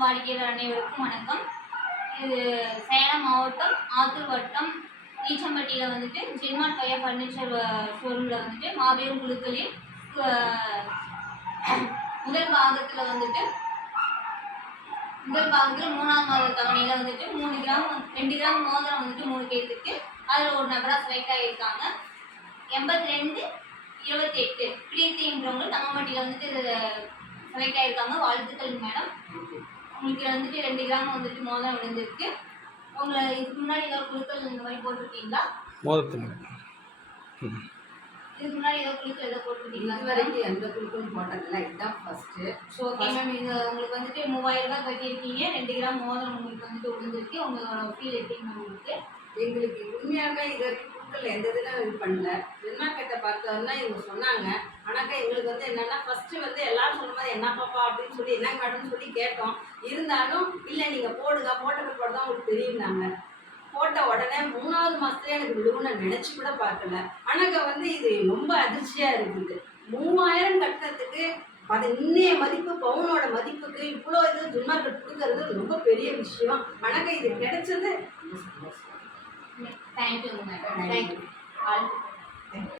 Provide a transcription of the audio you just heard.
வாடிக்கையாளர் அனைவருக்கும் வணக்கம். இது சேலம் மாவட்டம் ஆத்தூர் வட்டம் ஈச்சம்பட்டியில் வந்துட்டு ஜின்மார்ட் பையா ஃபர்னிச்சர் ஷோரூமில் வந்துட்டு மாபெரும் குழுக்களில் முதல் பாகத்தில் 3ஆம் மாத தவணையில் வந்துட்டு 3 கிராம் 2 கிராம் மோதிரம் வந்துட்டு 3 பேருக்கு அதில் ஒரு நபராக செலக்ட் ஆகியிருக்காங்க. 8228 பிரீத்தின்றவங்க தங்கமட்டியில் வந்துட்டு செலக்ட் ஆகியிருக்காங்க. வாழ்த்துக்கள் மேடம். உங்களுக்கு வந்துட்டு 2 கிராம் வந்துட்டு மோதிரம் விழுந்திருக்கு. உங்களை இதுக்கு முன்னாடி ஏதாவது குழுக்கள் இந்த மாதிரி போட்டிருக்கீங்களா? இதுக்கு முன்னாடி ஏதாவது குழுக்கள் ஏதாவது போட்டிருக்கீங்களா? இது வரைக்கும் எந்த குழுக்களும் போட்டதில்லை, இதுதான் ஃபஸ்ட்டு. ஸோ ஓகே மேம், இது உங்களுக்கு வந்துட்டு 3000 ரூபாய் கட்டியிருக்கீங்க. 2 கிராம் மோதிரம் உங்களுக்கு வந்துட்டு விழுந்திருக்கு. உங்களோட ஃபீல் எப்படிங்க உங்களுக்கு? எங்களுக்கு உண்மையாலுமே இது வரைக்கும் குழுக்கள் எந்த இதிலும் இது பண்ணல. ஜின்மார்க்கெட்டை பார்த்தோம்னா இவங்க சொன்னாங்க. ஆனாக்கா எங்களுக்கு வந்து என்னென்னா ஃபஸ்ட்டு வந்து எல்லாரும் சொன்ன மாதிரி என்ன பாப்பா அப்படின்னு சொல்லி என்ன மேடம்னு சொல்லி கேட்டோம். இருந்தாலும் இல்லை நீங்கள் போடுங்க, போட்ட பிற்பாடு தான் உங்களுக்கு தெரியும்னாங்க. போட்ட உடனே 3ஆவது மாதத்துலேயே எனக்கு விழுவுன்னு நான் நினச்சி கூட பார்க்கல. ஆனாக்கா வந்து இது ரொம்ப அதிர்ச்சியாக இருக்குது. 3000 கட்டினத்துக்கு அது இன்னைய மதிப்பு, பவுனோட மதிப்புக்கு இவ்வளோ இது ஜின்மார்க்கெட் கொடுக்கறது ரொம்ப பெரிய விஷயம். ஆனாக்கா இது கிடைச்சது தேங்க்யூ மேடம். தேங்க்யூ.